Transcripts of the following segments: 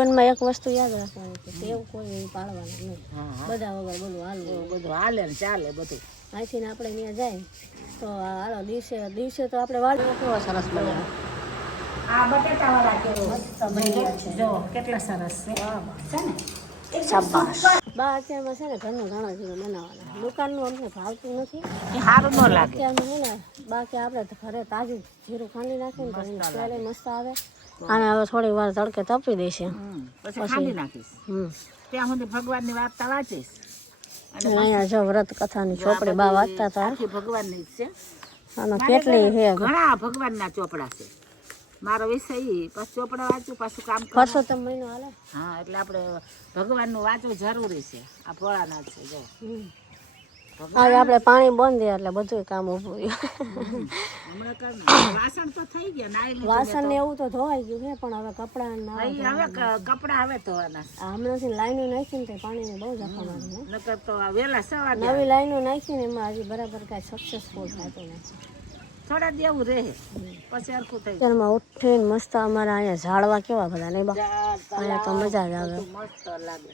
જીવનમાં એક વસ્તુ યાદ રાખવાની છે, ટેવ કોઈ પાડવાની નહીં. બધા વગર બધું હાલવું, બધું હાલે ને ચાલે બધું. અહીંથી આપણે ત્યાં જાય તો હાલો દિવસે તો આપણે વાળી કેવો સરસ બને. આ બટેટા વાળા કેવો મસ્ત બન્યા છે, જો કેટલા સરસ છે ને. શાબાશ. બા અત્યારમાં છે ને ઘરનું ધાણા જીરું બનાવવાના, દુકાનનું અમને ભાવતું નથી, એ સારું ન લાગે. અત્યારમાં છે ને બાકી આપણે ઘરે તાજું જીરું ખાંડી નાખીને તો એની સ્મેલ મસ્ત આવે. અને હવે થોડી વાર તડકે તપી દેશે, પછી ખાંડી નાખીશ. ત્યાં સુધી ભગવાનની વાર્તા વાંચીશ. અને અહીંયા જો વ્રત કથાની ચોપડી બા વાંચતા હતા. ભગવાનની જ છે અને કેટલી છે, ઘણા ભગવાનના ચોપડા છે. મારો વિષય પાછું ચોપડા વાંચું, પાછું કામ પરસોત્તમ મહિનો હાલે. હા, એટલે આપણે ભગવાનનું વાંચવું જરૂરી છે. આ ભોળાનાથ છે જો. હવે આપણે પાણી બંધ એટલે બધું કામ ઊભું રહ્યું. વાસણ તો થઈ ગયા, વાસણ ને એવું તો ધોવાઈ ગયું છે, પણ હવે કપડા હવે કપડા હવે ધોવાના. હમણાંથી લાઈનો નાખીને તો પાણીની બહુ જખા મારી. નકર તો વહેલા સવાર નવી લાઈનો નાખીને એમાં હજી બરાબર કાંઈ સક્સેસફુલ થતું નથી. થોડા દેવું રહે પછી હરખું થઈ અત્યારમાં ઉઠીને મસ્ત અમારા અહીંયા ઝાડવા કેવા બધા નહીં બા, અહીંયા તો મજા જ આવે. મસ્ત લાગે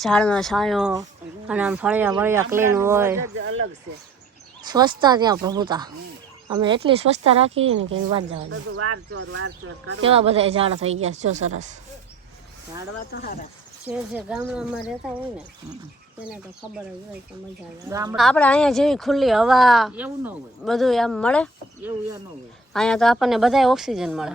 ઝાડનો છાંયો અને આમ ફળિયા વળિયા ક્લીન હોય, અલગ છે સ્વચ્છતા ત્યાં પ્રભુતા. અમે એટલી સ્વચ્છતા રાખીએ ને કે એની વાત જવા દે. વાર ચોર કેવા બધા ઝાડ થઈ ગયા જો સરસ. ઝાડવા તો સારા જે ગામડામાં રહેતા હોય ને તેને તો ખબર જ હોય તો મજા આવે. આપણે અહીંયા જેવી ખુલ્લી હવા એવું ન હોય, બધું એમ મળે એવું ન હોય. અહીંયા તો આપણને બધાય ઓક્સિજન મળે.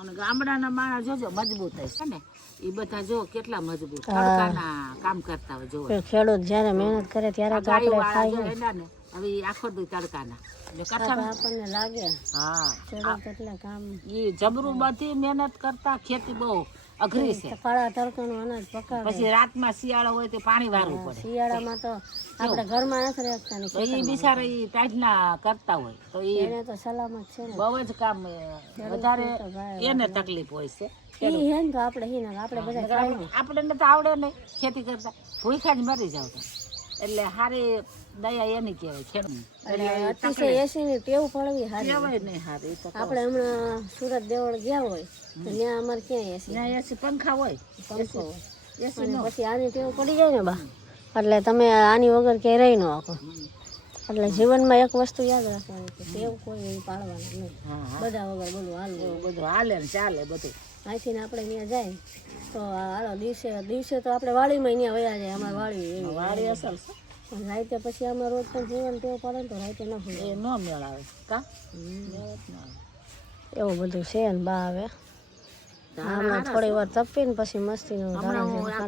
અને ગામડાના માણસ જોજો મજબૂત છે ને, એ બધા જો કેટલા મજબૂત તડકાના કામ કરતા હોય. જો ખેડૂત જ્યારે મહેનત કરે ત્યારે તો આપણે ખાઈએ ને. હવે આખો દી તડકાના આપણને લાગે. હા, ખેડૂત એટલે કામ એ જબરું બધી મહેનત કરતા. ખેતી બહુ અઘરી છે. કાળા તડકાનું અનાજ પકાવે, પછી રાતમાં શિયાળો હોય તો પાણી વારવું પડે. શિયાળામાં તો આપણે ઘરમાં નથી રાખતા ને એ બિચારા એ ટાઈટના કરતા હોય તો એને તો સલામત છે ને. બહુ જ કામ વધારે એને તકલીફ હોય છે. ઈ હે ને તો આપણે બધા આપણને તો આવડે નહીં ખેતી કરતા, ભૂખ્યા જ મરી જાવ. એટલે હારી દયા એની કહેવાય ખેડૂત. અતિશય એસીની ટેવ પડવી હારી. કહેવાય નહીં હારી. આપણે હમણાં સુરત દેવળ ગયા હોય તો ત્યાં અમારે ક્યાં એસી, ત્યાં એસી પંખા હોય, પંખો હોય. પછી આની ટેવ પડી જાય ને બા, એટલે તમે આની વગર ક્યાંય રહી ન શકો. એટલે જીવનમાં એક વસ્તુ યાદ રાખવાની છે, ટેવ કોઈ પાડવાની નહીં. બધા વગર બધું હાલવું, બધું હાલે ને ચાલે બધું. અહીંથી આપણે ત્યાં જાય તો હાલો દિવસે તો આપણે વાડીમાં ત્યાં વયા જાય. અમારે વાડી અસર છે, પણ રાતે પછી અમે રોજ પણ જીવન ટેવ પડે ને તો રાતે ન ભૂલે, એ ન મેળ આવે. એવું બધું છે ને બા. હવે હમણાં થોડી વાર તપીને પછી મસ્તીનું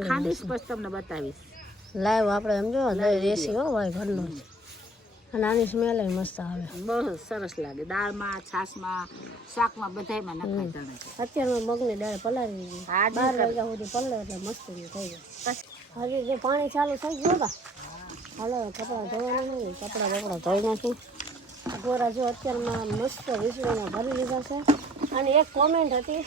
ખાંડીશ પછી તમને બતાવીશ. લાઈવ આપણે એમ જો દેશી હો ભાઈ ઘરનું જ. અને આની સ્મેલ મસ્ત આવે, બહુ સરસ લાગે. દાળમાં, છાશમાં, શાકમાં બધાયમાં નખાય તણે. અત્યારમાં મગની દાળ પલાળી દીધી, 12 વાગ્યા સુધી પલળે એટલે મસ્ત થઈ જાય. હજી જો પાણી ચાલુ થઈ ગયું હતા, હાલો કપડાં ધોવાના નહીં, કપડાં ધોઈ નાખી. ગોરા જો અત્યારમાં મસ્ત વીસળીમાં ભરી લીધા છે. અને એક કોમેન્ટ હતી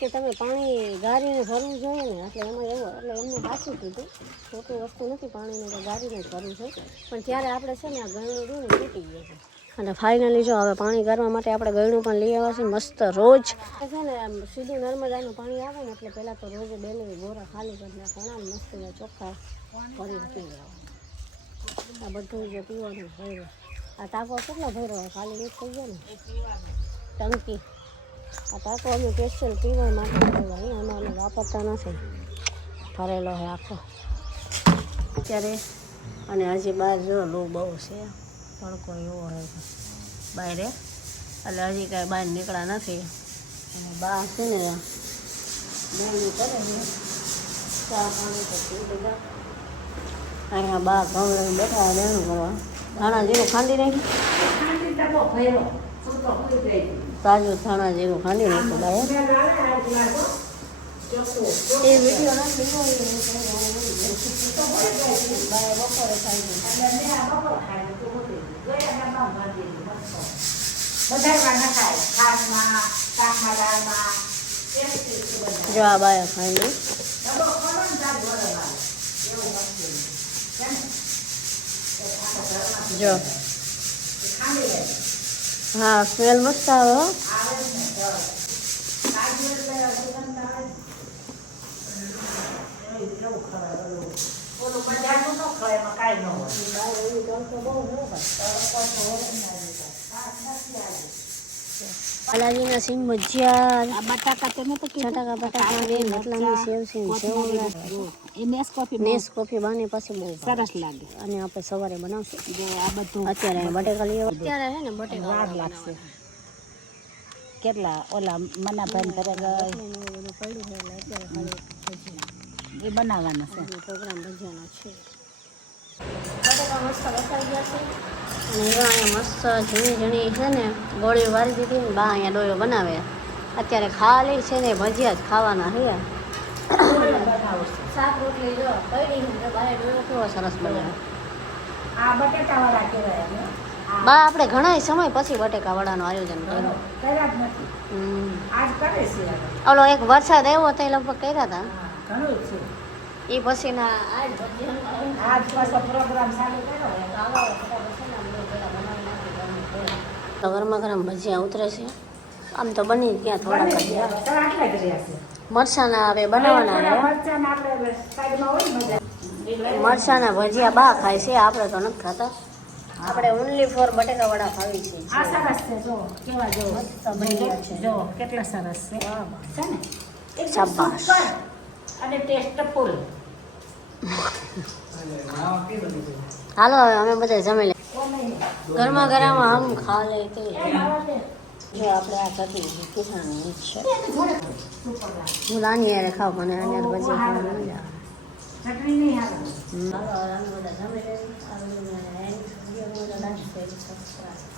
કે તમે પાણી ગારીને ભરવું જોઈએ ને, એટલે એમાં એવું એટલે એમને સાચું કીધું. ખોટી વસ્તુ નથી, પાણીને તો ગારીને જ ભરવું છે. પણ ત્યારે આપણે છે ને આ ગળણું રહ્યું ને તૂટી ગયું છે. અને ફાઇનલી જો હવે પાણી ગારવા માટે આપણે ગળણું પણ લઈ આવ્યા છે મસ્ત. રોજ છે ને આમ સીધું નર્મદાનું પાણી આવે ને એટલે પહેલાં તો રોજે ડેલી બોરા ખાલી કરી નાખવાના, મસ્ત ચોખ્ખા ભરીને પી જવાનું. આ બધું જે પીવાનું ભર્યું, આ ટાંકો કેટલો ભર્યો હોય, ખાલી એક થઈ ગયો ને ટંકી. આ ટાંકો અમે સ્પેશિયલ પીવા માટે ભરવા, આમાં અમે વાપરતા નથી, ભરેલો છે આખો અત્યારે. અને હજી બહાર જો લૂ બહુ છે, તડકો એવો હોય બહાર, એટલે હજી કાંઈ બહાર નીકળ્યા નથી. અને બહાર છે ને બેણી કરે છે, ચા પાણી તો પી લીધા. અહીંયા બહાર ઘઉં લઈને બેઠા બેણું કરવા. ધાણા જીરું ખાંડી નાખી, તાજું ધાણા જીરું ખાંડી નાખ્યું બાએ. એ વિડીયો નથી બાએ બપોરે ખાઈ જો આ બાએ ખાઈ લઈ. જો હા સ્મેલ મસ્ત આવે હો. બાલાજીના સિંગ ભજીયા, આ બટાકા તમે તો કીધું. છટાકા બટાકા ને મતલાની સેવ સિંગ સેવડા, એ નેસ્કોફી નેસ કોફી બાને પાસે બહુ ભાવે. સરસ લાગે. અને આપણે સવારે બનાવશું. જો આ બધું અત્યારે બટેકા લઈ આવ્યા. અત્યારે હે ને બટેકા વાર લાગશે. કેટલા ઓલા મનાભાઈ ઘરે ગઈ બધું પડ્યું છે એટલે અત્યારે ખાલી ભજીયા એ બનાવવાના છે. પ્રોગ્રામ ભજીયાનો છે. બટેકા મસ્ત વસાઈ ગયા છે અને એવા અહીંયા મસ્ત ઝીણી ઝીણી છે ને ગોળીઓ વારી દીધી ને બા અહીંયા ડોયો બનાવે. અત્યારે ખાલી છે ને ભજીયા જ ખાવાના છે. શાક રોટલી જો પડી છે બારે ડોયો કેવો સરસ બનાવે. આ બટેટાવાળા કહેવાય ને. બા આપણે ઘણા સમય પછી બટેકા વડાનું આયોજન કર્યું. કર્યા જ નથી. આજ કરે છે. ઓલો એક વરસાદ આવ્યો તો એ લગભગ કર્યા હતા. ઘણું છે. એ પછીના આજ પાછો પ્રોગ્રામ ચાલુ કર્યો. ગરમા ગરમ ભજીયા ઉતરે છે. આમ તો બની ગયા થોડાક જ. આટલા જ રહ્યા છે. મરચાના હવે બનાવવાના છે. મરચાં આપણે સાઈડમાં હોય ને બધા. મરચાના ભજીયા બા ખાય છે, આપણે તો નથી ખાતા. આપણે ઓનલી ફોર બટેકા વડા ખાવી છે. આ સરસ છે. જો કેવા જો મસ્ત બન્યા છે. જો કેટલા સરસ છે. છે ને શાબાશ. અને ટેસ્ટફુલ. હાલો હવે અમે બધા જમી લે. ગરમા ગરમ હમ ખા લે તે. જો આપણે આ ચટણી કિસાનની છે. હું નાની યારે ખાવ મને અને ભજીયા ખાવાની મજા આવે. ચટણી નહીં આવે. હાલો હવે અમે બધા જમી લઈએ. આ બધું મને લાઈક વિડીયો લાઈક સબસ્ક્રાઇબ